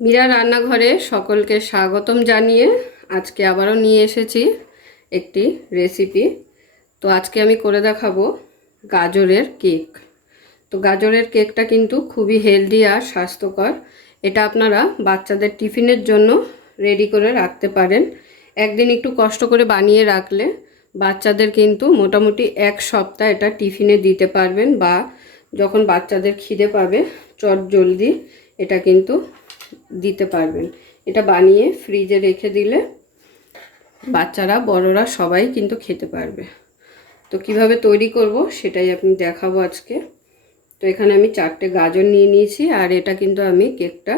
মীরা রান্নাঘরে সকলকে স্বাগতম জানিয়ে আজকে আবারও নিয়ে এসেছি একটি রেসিপি। তো আজকে আমি করে দেখাবো গাজরের কেক। তো গাজরের কেকটা কিন্তু খুবই হেলদি আর স্বাস্থ্যকর। এটা আপনারা বাচ্চাদের টিফিনের জন্য রেডি করে রাখতে পারেন। একদিন একটু কষ্ট করে বানিয়ে রাখলে বাচ্চাদের কিন্তু মোটামুটি এক সপ্তাহ এটা টিফিনে দিতে পারবেন, বা যখন বাচ্চাদের খিদে পাবে চট জলদি এটা কিন্তু দিতে পারবেন। এটা বানিয়ে ফ্রিজে রেখে দিলে বাচ্চারা বড়রা সবাই কিন্তু খেতে পারবে। তো কিভাবে তৈরি করব সেটাই আপনি দেখাবো আজকে। তো এখানে আমি 4টে গাজর নিয়ে নিয়েছি, আর এটা কিন্তু আমি কেকটা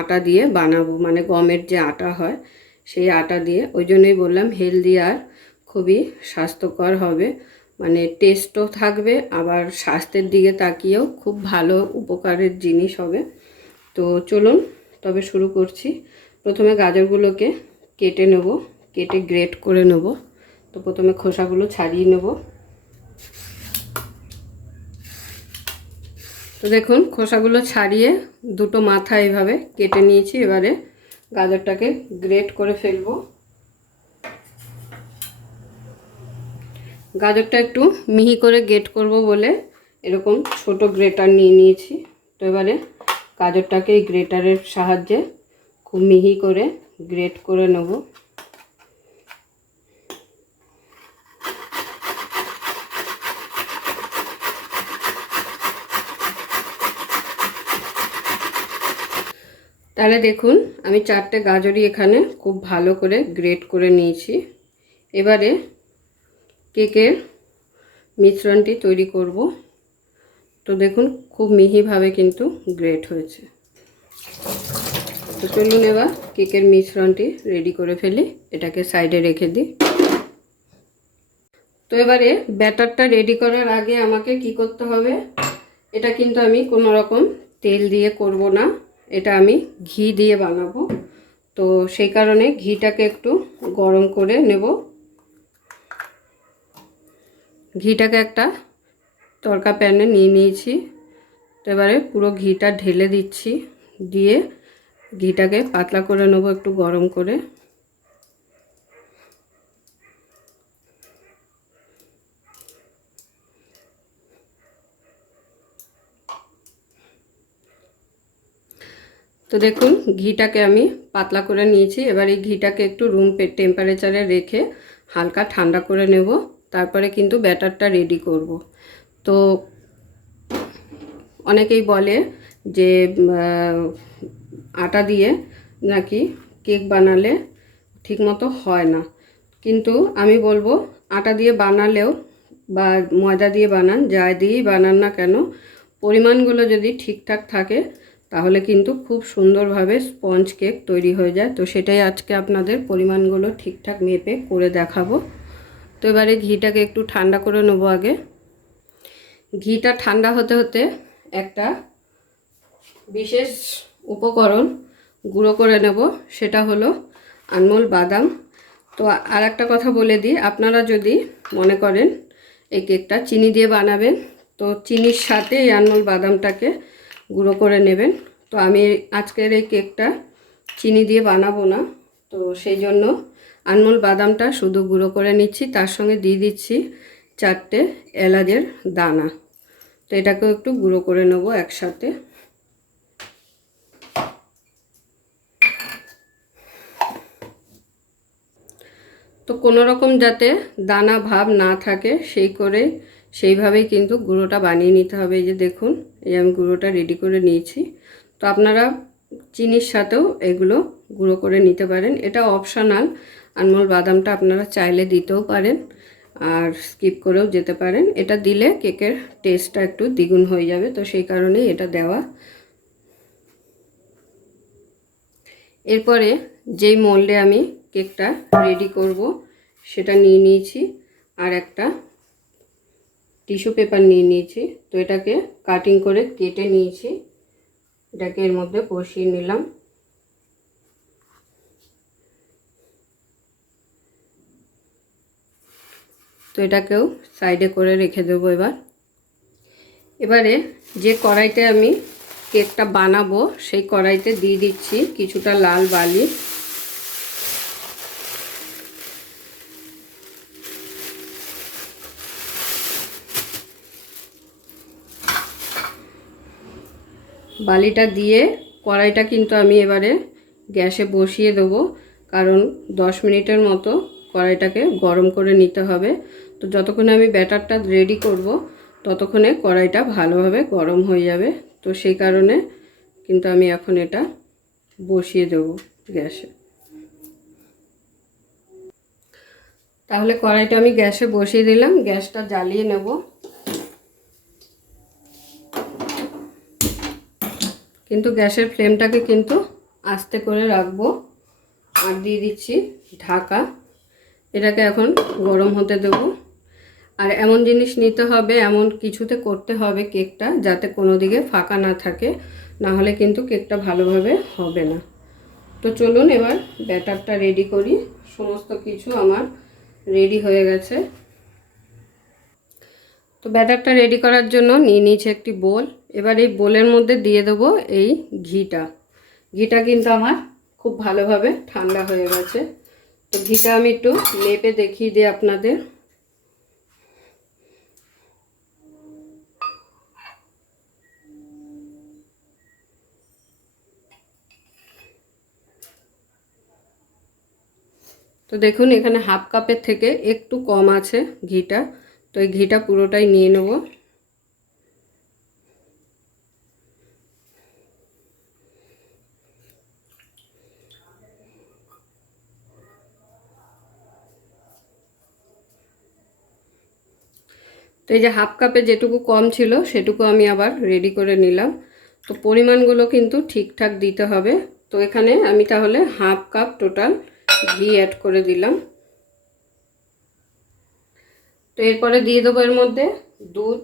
আটা দিয়ে বানাবো, মানে গমের যে আটা হয় সেই আটা দিয়ে। ওই জন্যই বললাম হেলদি আর খুবই স্বাস্থ্যকর হবে, মানে টেস্টও থাকবে, আবার স্বাস্থ্যের দিকে তাকিয়েও খুব ভালো উপকারের জিনিস হবে। তো চলুন তবে শুরু করছি। প্রথমে গাজরগুলোকে কেটে নেব, কেটে গ্রেট করে নেব। তো প্রথমে খোসাগুলো ছাড়িয়ে নেব। তো দেখুন খোসাগুলো ছাড়িয়ে দুটো মাথা এইভাবে কেটে নিয়েছি। এবারে গাজরটাকে গ্রেট করে ফেলবো। গাজরটা একটু মিহি করে গ্রেট করব বলে এরকম ছোট গ্রেটার নিয়ে নিয়েছি। তো এবারে গাজরটাকে এই গ্রেটারের সাহায্যে খুব মিহি করে গ্রেট করে নেব। তাহলে দেখুন আমি 4টে গাজরই এখানে খুব ভালো করে গ্রেট করে নিয়েছি। এবারে কেকের মিশ্রণটি তৈরি করব। তো দেখুন খুব মিহিভাবে কিন্তু গ্রেট হয়েছে। তো চলুন এবার কেকের মিশ্রণটি রেডি করে ফেলি, এটাকে সাইডে রেখে দিই। তো এবারে ব্যাটারটা রেডি করার আগে আমাকে কি করতে হবে, এটা কিন্তু আমি কোনো রকম তেল দিয়ে করব না, এটা আমি ঘি দিয়ে বানাবো। তো সেই কারণে ঘিটাকে একটু গরম করে নেব। ঘিটাকে একটা তড়কা প্যানে নিয়ে নিয়েছি। তো এবারে পুরো ঘিটা ঢেলে দিচ্ছি, দিয়ে ঘিটাকে পাতলা করে নেব একটু গরম করে। তো দেখুন ঘিটাকে আমি পাতলা করে নিয়েছি। এবার এই ঘিটাকে একটু রুম টেম্পারেচারে রেখে হালকা ঠান্ডা করে নেব, তারপরে কিন্তু ব্যাটারটা রেডি করব। তো অনেকেই বলে যে আটা দিয়ে নাকি কেক বানালে ঠিকমতো হয় না, কিন্তু আমি বলবো আটা দিয়ে বানালেও বা ময়দা দিয়ে বানান, যা দিয়েই বানান না কেন, পরিমাণগুলো যদি ঠিকঠাক থাকে তাহলে কিন্তু খুব সুন্দরভাবে স্পঞ্জ কেক তৈরি হয়ে যায়। তো সেটাই আজকে আপনাদের পরিমাণগুলো ঠিকঠাক মেপে করে দেখাবো। তো এবারে ঘিটাকে একটু ঠান্ডা করে নেব আগে। ঘিটা ঠান্ডা হতে হতে একটা বিশেষ উপকরণ গুঁড়ো করে নেব, সেটা হলো আনমোল বাদাম। তো আর একটা কথা বলে দিই, আপনারা যদি মনে করেন এই কেকটা চিনি দিয়ে বানাবেন, তো চিনির সাথে এই আনমোল বাদামটাকে গুঁড়ো করে নেবেন। তো আমি আজকের এই কেকটা চিনি দিয়ে বানাবো না, তো সেই জন্য আনমোল বাদামটা শুধু গুঁড়ো করে নিচ্ছি, তার সঙ্গে দিয়ে দিচ্ছি 4টে এলাচের দানা। তো এটাকেও একটু গুঁড়ো করে নেব একসাথে। তো কোনো রকম যাতে দানা ভাব না থাকে সেইভাবেই কিন্তু গুঁড়োটা বানিয়ে নিতে হবে। এই যে দেখুন এই আমি গুঁড়োটা রেডি করে নিয়েছি। তো আপনারা চিনির সাথেও এগুলো গুঁড়ো করে নিতে পারেন, এটা অপশনাল। আনমোল বাদামটা আপনারা চাইলে দিতেও পারেন আর স্কিপ করেও যেতে পারেন। এটা দিলে কেকের টেস্টটা একটু দ্বিগুণ হয়ে যাবে, তো সেই কারণেই এটা দেওয়া। এরপরে যেই মোল্ডে আমি কেকটা রেডি করব সেটা নিয়ে নিয়েছি, আর একটা টিস্যু পেপার নিয়ে নিয়েছি। তো এটাকে কাটিং করে কেটে নিয়েছি, এটাকে এর মধ্যে বসিয়ে নিলাম। তো এটাকেও সাইডে করে রেখে দেবো। এবারে যে কড়াইতে আমি কেকটা বানাবো সেই কড়াইতে দিয়ে দিচ্ছি কিছুটা লাল বালি। বালিটা দিয়ে কড়াইটা কিন্তু আমি এবারে গ্যাসে বসিয়ে দেবো, কারণ 10 মিনিটের মতো কড়াইটাকে গরম করে নিতে হবে। তো যতক্ষণে আমি ব্যাটারটা রেডি করব ততক্ষণে কড়াইটা ভালোভাবে গরম হয়ে যাবে। তো সেই কারণে কিন্তু আমি এখন এটা বসিয়ে দেবো গ্যাসে। তাহলে কড়াইটা আমি গ্যাসে বসিয়ে দিলাম, গ্যাসটা জ্বালিয়ে নেব। কিন্তু গ্যাসের ফ্লেমটাকে কিন্তু আস্তে করে রাখবো। আর দিয়ে দিচ্ছি ঢাকা। এটাকে এখন গরম হতে দেব। আর এমন জিনিস নিতে হবে, এমন কিছুতে করতে হবে কেকটা যাতে কোনো দিকে ফাঁকা না থাকে, না হলে কিন্তু কেকটা ভালোভাবে হবে না। তো চলুন এবার ব্যাটারটা রেডি করি। সমস্ত কিছু আমার রেডি হয়ে গেছে। তো ব্যাটারটা রেডি করার জন্য নিয়ে নিয়েছি একটি বোল। এবার এই বোলের মধ্যে দিয়ে দেবো এই ঘিটা। ঘিটা কিন্তু আমার খুব ভালোভাবে ঠান্ডা হয়ে গেছে। তো ঘিটা আমি একটু মেপে দেখিয়ে দিই আপনাদের। তো দেখুন এখানে হাফ কাপের থেকে একটু কম আছে ঘিটা। তো এই ঘিটা পুরোটাই নিয়ে নেব। তো এই যে হাফ কাপে যেটুকু কম ছিল সেটুকু আমি আবার রেডি করে নিলাম। তো পরিমাণগুলো কিন্তু ঠিকঠাক দিতে হবে। তো এখানে আমি তাহলে হাফ কাপ টোটাল ঘি অ্যাড করে দিলাম। তো এরপরে দিয়ে দেবো এর মধ্যে দুধ।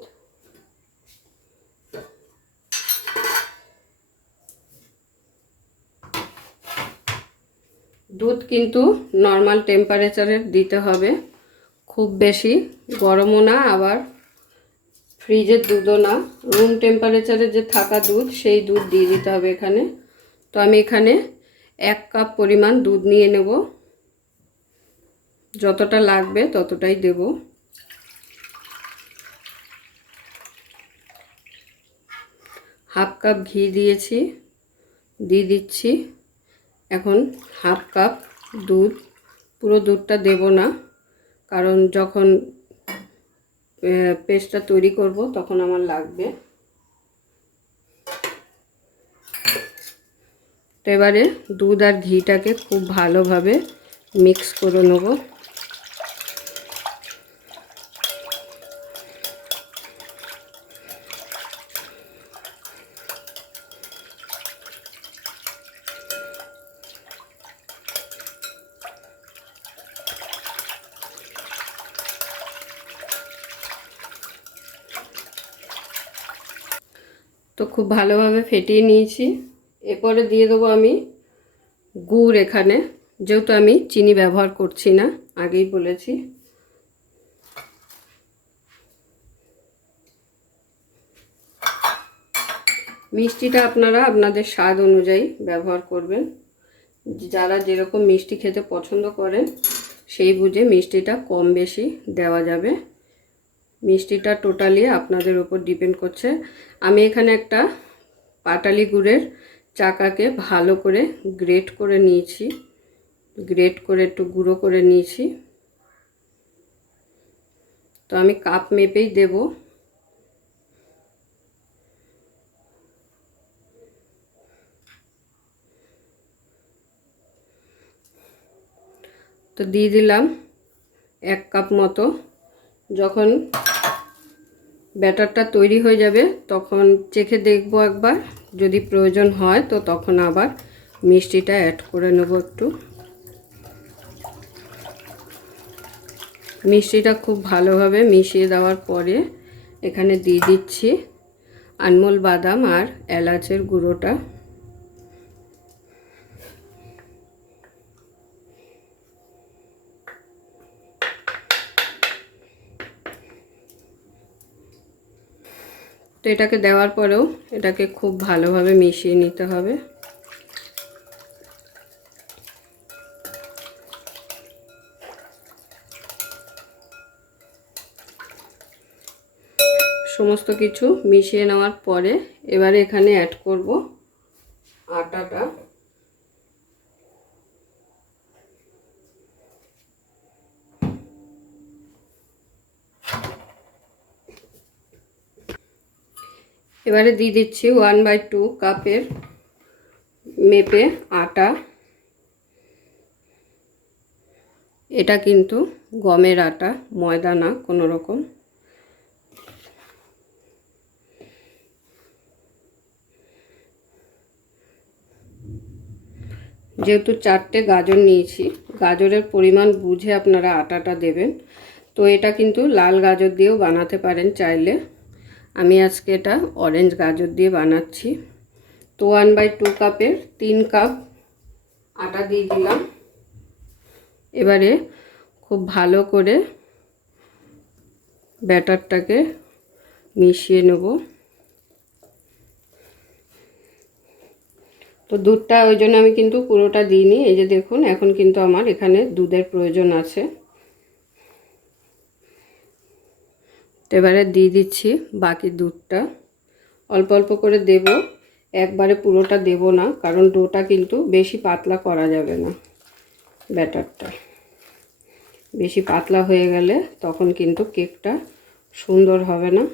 দুধ কিন্তু নর্মাল টেম্পারেচারে দিতে হবে, খুব বেশি গরমও না আবার ফ্রিজের দুধও না। রুম টেম্পারেচারে যে থাকা দুধ সেই দুধ দিয়ে দিতে হবে এখানে। তো আমি এখানে 1 কাপ পরিমাণ দুধ নিয়ে নেব, যতটা লাগবে ততটাই দেব। হাফ কাপ ঘি দিয়েছি, দিয়ে দিচ্ছি এখন হাফ কাপ দুধ। পুরো দুধটা দেব না, কারণ যখন পেস্টটা তৈরি করব তখন আমার লাগবে। তো এবারে দুধ আর ঘিটাকে খুব ভালোভাবে মিক্স করে নেব। তো খুব ভালোভাবে ফেটিয়ে নিয়েছি। এরপরে দিয়ে দেবো আমি গুড়। এখানে যেহেতু আমি চিনি ব্যবহার করছি না, আগেই বলেছি। মিষ্টিটা আপনারা আপনাদের স্বাদ অনুযায়ী ব্যবহার করবেন। যারা যেরকম মিষ্টি খেতে পছন্দ করেন সেই বুঝে মিষ্টিটা কম বেশি দেওয়া যাবে। মিষ্টিটা টোটালি আপনাদের উপর ডিপেন্ড করছে। আমি এখানে একটা পাটালি গুড়ের চাকাকে ভালো করে গ্রেট করে নিয়েছি, গ্রেট করে একটু গুঁড়ো করে নিয়েছি। তো আমি কাপ মেপেই দেব। তো দিয়ে দিলাম 1 কাপ মতো। যখন ব্যাটারটা তৈরি হয়ে যাবে তখন চেখে দেখব একবার, যদি প্রয়োজন হয় তো তখন আবার মিষ্টিটা অ্যাড করে নেব একটু। মিষ্টিটা খুব ভালোভাবে মিশিয়ে দেওয়ার পরে এখানে দিয়ে দিচ্ছি আনমোল বাদাম আর এলাচের গুঁড়োটা। তো এটাকে দেওয়ার পরেও এটাকে খুব ভালোভাবে মিশিয়ে নিতে হবে। সমস্ত কিছু মিশিয়ে নেওয়ার পরে এবারে এখানে অ্যাড করব আটাটা। এবারে দিয়ে দিচ্ছি 1/2 কাপের মেপে আটা। এটা কিন্তু গমের আটা, ময়দা না কোনো রকম। যেহেতু 4টে গাজর নিয়েছি, গাজরের পরিমাণ বুঝে আপনারা আটাটা দেবেন। তো এটা কিন্তু লাল গাজর দিয়েও বানাতে পারেন চাইলে। আমি আজকে এটা অরেঞ্জ গাজর দিয়ে বানাচ্ছি। তো 1/2 কাপের 3 কাপ আটা দিয়ে দিলাম। এবারে খুব ভালো করে ব্যাটারটাকে মিশিয়ে নেব। তো দুধটা ওই জন্য আমি কিন্তু পুরোটা দিইনি। এই যে দেখুন, এখন কিন্তু আমার এখানে দুধের প্রয়োজন আছে। তো এবারে দিয়ে দিচ্ছি বাকি দুধটা। অল্প অল্প করে দেব, একবারে পুরোটা দেব না, কারণ ডোটা কিন্তু বেশি পাতলা করা যাবে না। ব্যাটারটা বেশি পাতলা হয়ে গেলে তখন কিন্তু কেকটা সুন্দর হবে না।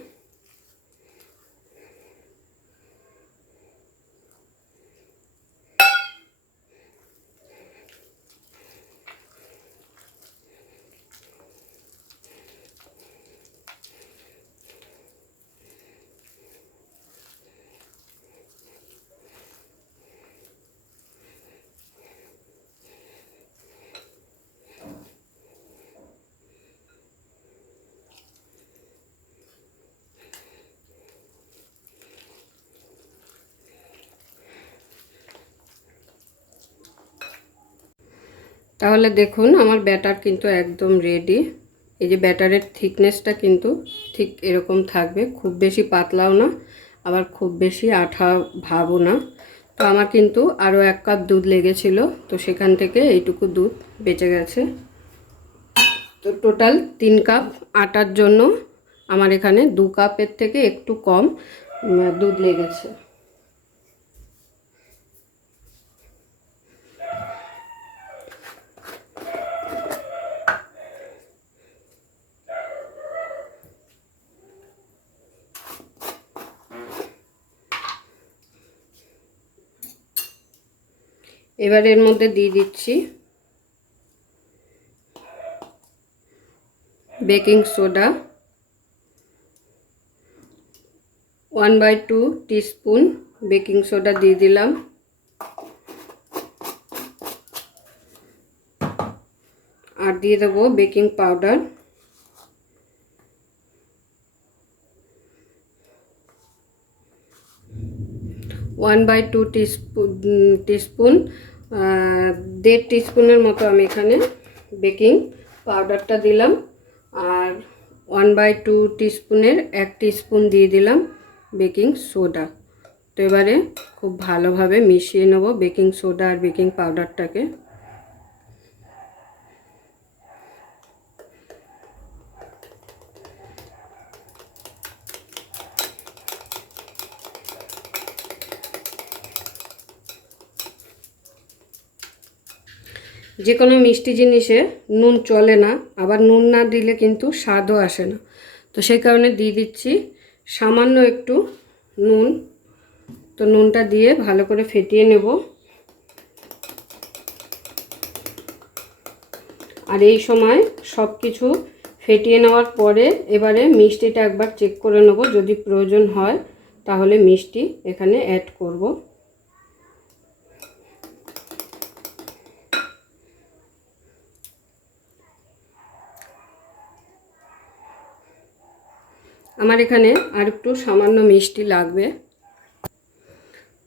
তাহলে দেখুন আমার ব্যাটার কিন্তু একদম রেডি। এই যে ব্যাটারের থিকনেসটা কিন্তু ঠিক এরকম থাকবে, খুব বেশি পাতলাও না, আবার খুব বেশি আঠা ভাবও না। তো আমার কিন্তু আরও 1 কাপ দুধ লেগেছিল, তো সেখান থেকে এইটুকু দুধ বেঁচে গেছে। তো টোটাল 3 কাপ আটার জন্য আমার এখানে 2 কাপের থেকে একটু কম দুধ লেগেছে। এবার এর মধ্যে দিয়ে দিচ্ছি baking soda 1/2 teaspoon baking soda দিয়ে দিলাম। আর দিয়ে দেবো বেকিং পাউডার 1/2 টিস্পুন, 1.5 টিস্পুনের মতো আমি এখানে বেকিং পাউডারটা দিলাম। আর 1/2 টিস্পুনের 1 টিস্পুন দিয়ে দিলাম বেকিং সোডা। তো এবারে খুব ভালোভাবে মিশিয়ে নেব বেকিং সোডা আর বেকিং পাউডারটাকে। যে কোনো মিষ্টি জিনিসে নুন চলে না, আবার নুন না দিলে কিন্তু স্বাদও আসে না। তো সেই কারণে দিয়ে দিচ্ছি সামান্য একটু নুন। তো নুনটা দিয়ে ভালো করে ফেটিয়ে নেব। আর এই সময় সব কিছু ফেটিয়ে নেওয়ার পরে এবারে মিষ্টিটা একবার চেক করে নেব, যদি প্রয়োজন হয় তাহলে মিষ্টি এখানে অ্যাড করব। আমার এখানে আর একটু সামান্য মিষ্টি লাগবে,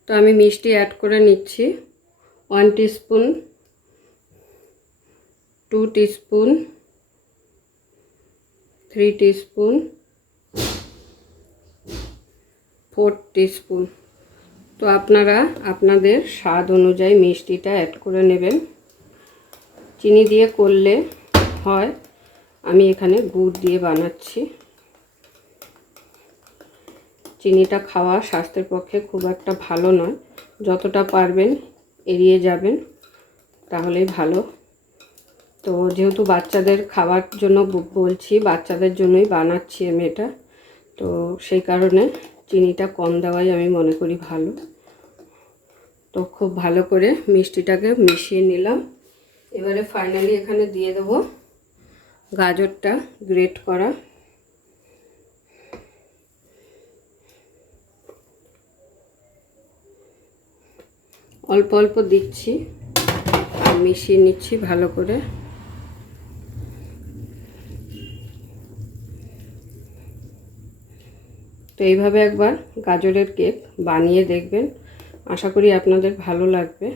তো আমি মিষ্টি অ্যাড করে নিচ্ছি 1 টিস্পুন, 2 টিস্পুন, 3 টিস্পুন, 4 টিস্পুন। তো আপনারা আপনাদের স্বাদ অনুযায়ী মিষ্টিটা অ্যাড করে নেবেন। চিনি দিয়ে করলে হয়, আমি এখানে গুড় দিয়ে বানাচ্ছি। চিনিটা খাওয়া স্বাস্থ্যের পক্ষে খুব একটা ভালো নয়, যতটা পারবেন এড়িয়ে যাবেন তাহলেই ভালো। তো যেহেতু বাচ্চাদের খাওয়ার জন্য বলছি, বাচ্চাদের জন্যই বানাচ্ছি আমি এটা, তো সেই কারণে চিনিটা কম দেওয়াই আমি মনে করি ভালো। তো খুব ভালো করে মিষ্টিটাকে মিশিয়ে নিলাম। এবারে ফাইনালি এখানে দিয়ে দেবো গাজরটা গ্রেট করা। অল্প অল্প দিচ্ছি আর মিশিয়ে নিচ্ছি ভালো করে। তো এইভাবে একবার গাজরের কেক বানিয়ে দেখবেন, আশা করি আপনাদের ভালো লাগবে।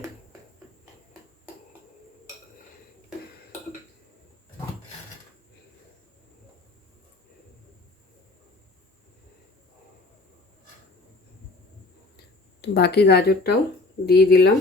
তো বাকি গাজরটাও দিয়ে দিলাম।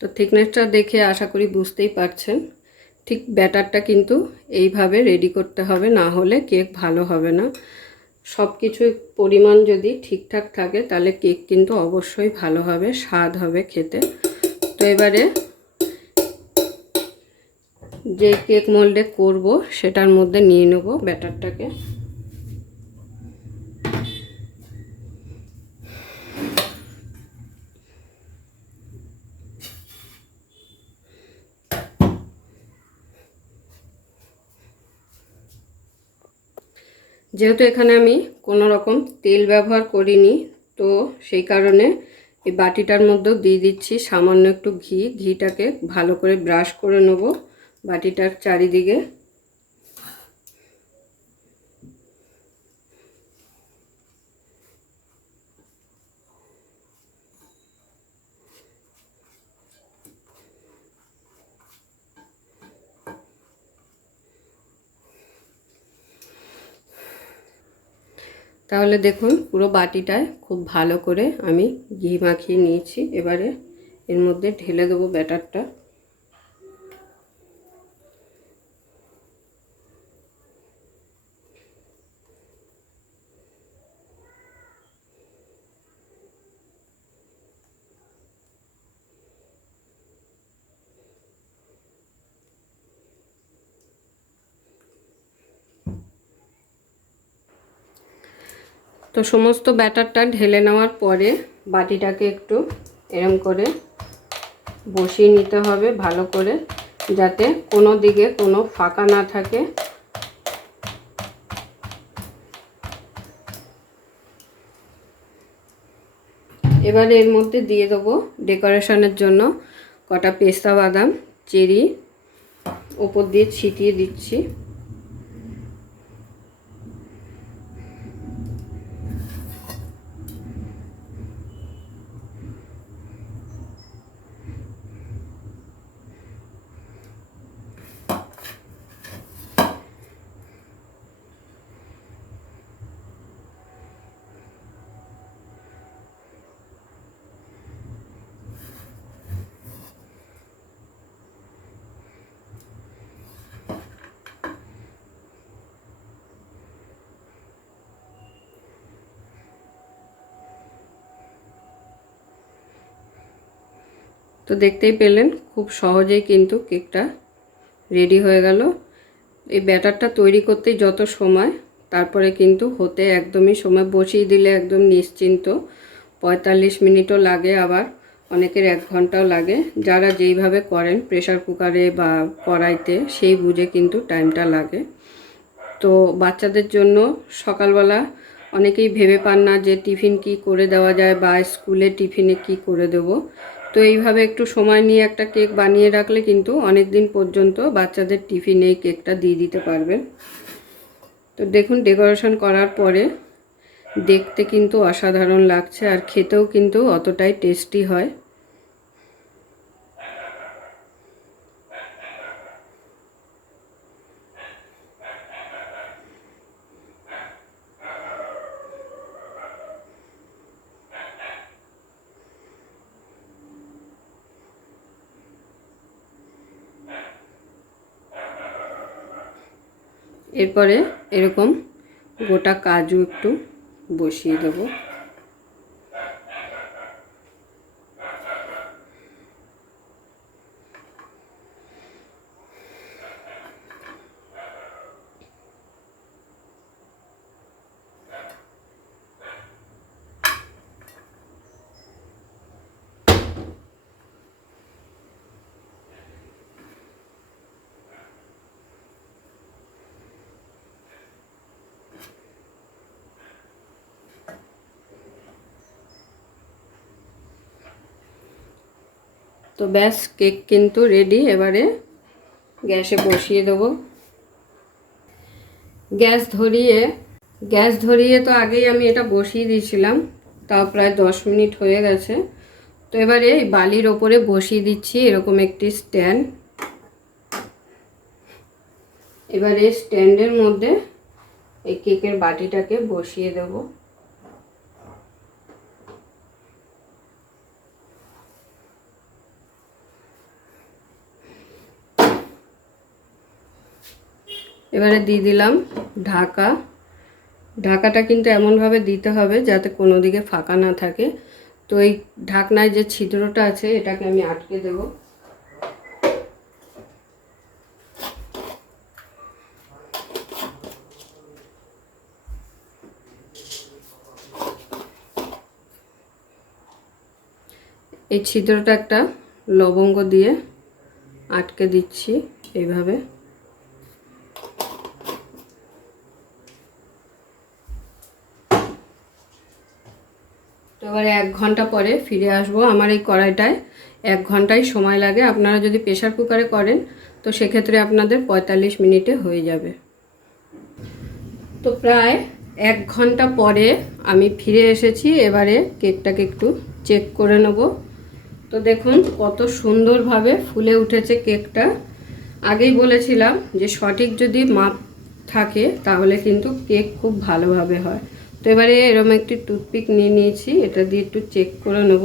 তো থিকনেসটা দেখে আশা করি বুঝতেই পারছেন, ঠিক ব্যাটারটা কিন্তু এইভাবে রেডি করতে হবে, না হলে কেক ভালো হবে না। সব কিছুর পরিমাণ যদি ঠিকঠাক থাকে তাহলে কেক কিন্তু অবশ্যই ভালো হবে, স্বাদ হবে খেতে। তো এবারে যে কেক মোল্ডে করব সেটার মধ্যে নিয়ে নেব ব্যাটারটাকে। যেহেতু এখানে আমি কোনো রকম তেল ব্যবহার করিনি, তো সেই কারণে এই বাটিটার মধ্যেও দিয়ে দিচ্ছি সামান্য একটু ঘি। ঘিটাকে ভালো করে ব্রাশ করে নেব বাটিটার চারিদিকে। তাহলে দেখুন পুরো বাটিটায় খুব ভালো করে আমি ঘি মাখিয়ে নিয়েছি। এবারে এর মধ্যে ঢেলে দেবো ব্যাটারটা। তো সমস্ত ব্যাটারটা ঢেলে নেওয়ার পরে বাটিটাকে একটু এরম করে বসিয়ে নিতে হবে ভালো করে, যাতে কোনো দিকে কোনো ফাঁকা না থাকে। এবারে এর মধ্যে দিয়ে দেবো ডেকোরেশনের জন্য কটা পেস্তা বাদাম, চেরি ওপর দিয়ে ছিটিয়ে দিচ্ছি। তো দেখতেই পেলেন খুব সহজেই কিন্তু কেকটা রেডি হয়ে গেল। এই ব্যাটারটা তৈরি করতেই যত সময়, তারপরে কিন্তু হতে একদমই সময়, বসিয়ে দিলে একদম নিশ্চিন্ত 45 মিনিটও লাগে, আবার অনেকের 1 ঘন্টাও লাগে। যারা যেইভাবে করেন প্রেসার কুকারে বা কড়াইতে, সেই বুঝে কিন্তু টাইমটা লাগে। তো বাচ্চাদের জন্য সকালবেলা অনেকেই ভেবে পান না যে টিফিন কি করে দেওয়া যায় বা স্কুলে টিফিনে কি করে দেব। তো এইভাবে একটু সময় নিয়ে একটা কেক বানিয়ে রাখলে কিন্তু অনেক দিন পর্যন্ত বাচ্চাদের টিফিনে এই কেকটা দিয়ে দিতে পারবেন। তো দেখুন ডেকোরেশন করার পরে দেখতে কিন্তু অসাধারণ লাগছে আর খেতেও কিন্তু অতটাই টেস্টি হয়। এরপরে এরকম গোটা কাজু একটু বসিয়ে দেব। তো ব্যাস, কেক কিন্তু রেডি। এবারে গ্যাসে বসিয়ে দেবো। গ্যাস ধরিয়ে তো আগেই আমি এটা বসিয়ে দিয়েছিলাম, তাও প্রায় 10 মিনিট হয়ে গেছে। তো এবারে এই বালির ওপরে বসিয়ে দিচ্ছি এরকম একটি স্ট্যান্ড। এবারে স্ট্যান্ডের মধ্যে এই কেকের বাটিটাকে বসিয়ে দেব। এবারে দিয়ে দিলাম ঢাকা। ঢাকাটা কিন্তু এমনভাবে দিতে হবে যাতে কোনো দিকে ফাঁকা না থাকে। তো এই ঢাকনায় যে ছিদ্রটা আছে এটাকে আমি আটকে দেব। এই ছিদ্রটা একটা লবঙ্গ দিয়ে আটকে দিচ্ছি এইভাবে। তো এবারে 1 ঘন্টা পরে ফিরে আসবো। আমার এই কড়াইটায় 1 ঘন্টাই সময় লাগে। আপনারা যদি প্রেসার কুকারে করেন তো সেক্ষেত্রে আপনাদের 45 মিনিটে হয়ে যাবে। তো প্রায় 1 ঘন্টা পরে আমি ফিরে এসেছি। এবারে কেকটাকে একটু চেক করে নেব। তো দেখুন কত সুন্দরভাবে ফুলে উঠেছে কেকটা। আগেই বলেছিলাম যে সঠিক যদি মাপ থাকে তাহলে কিন্তু কেক খুব ভালোভাবে হয়। তো এবারে এরকম একটি টুথপিক নিয়ে নিয়েছি, এটা দিয়ে একটু চেক করে নেব।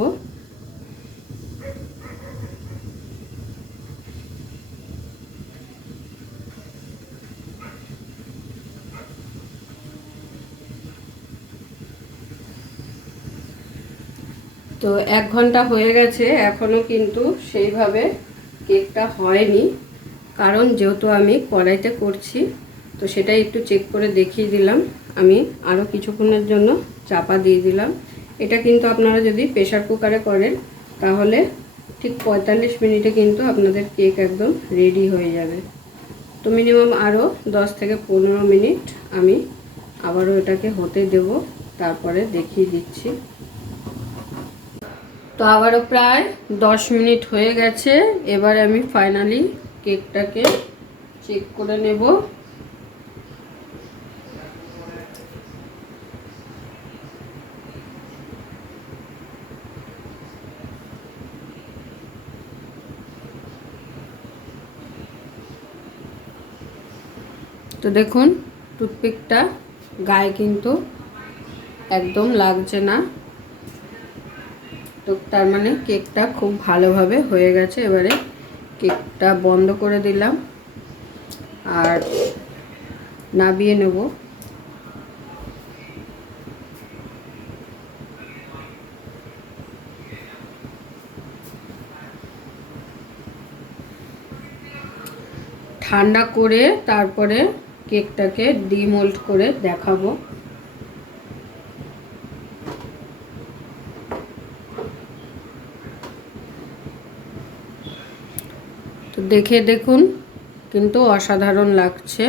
তো 1 ঘন্টা হয়ে গেছে, এখনও কিন্তু সেইভাবে কেকটা হয়নি, কারণ যেহেতু আমি কড়াইতে করছি তো সেটাই একটু চেক করে দেখিয়ে দিলাম। আমি আরও কিছুক্ষণের জন্য চাপা দিয়ে দিলাম। এটা কিন্তু আপনারা যদি প্রেসার কুকারে করেন তাহলে ঠিক 45 মিনিটে কিন্তু আপনাদের কেক একদম রেডি হয়ে যাবে। তো মিনিমাম আরও 10 থেকে 15 মিনিট আমি আবারও এটাকে হতে দেব, তারপরে দেখিয়ে দিচ্ছি। তো আবারও প্রায় 10 মিনিট হয়ে গেছে। এবার আমি ফাইনালি কেকটাকে চেক করে নেব। তো দেখুন টুথপিকটা গায়ে কিন্তু একদম লাগছে না। তো তার মানে কেকটা খুব ভালোভাবে হয়ে গেছে। এবারে কেকটা বন্ধ করে দিলাম আর নামিয়ে নেব। ঠান্ডা করে তারপরে কেকটাকে ডিমোল্ড করে দেখাবো। তো দেখে দেখুন কিন্তু অসাধারণ লাগছে।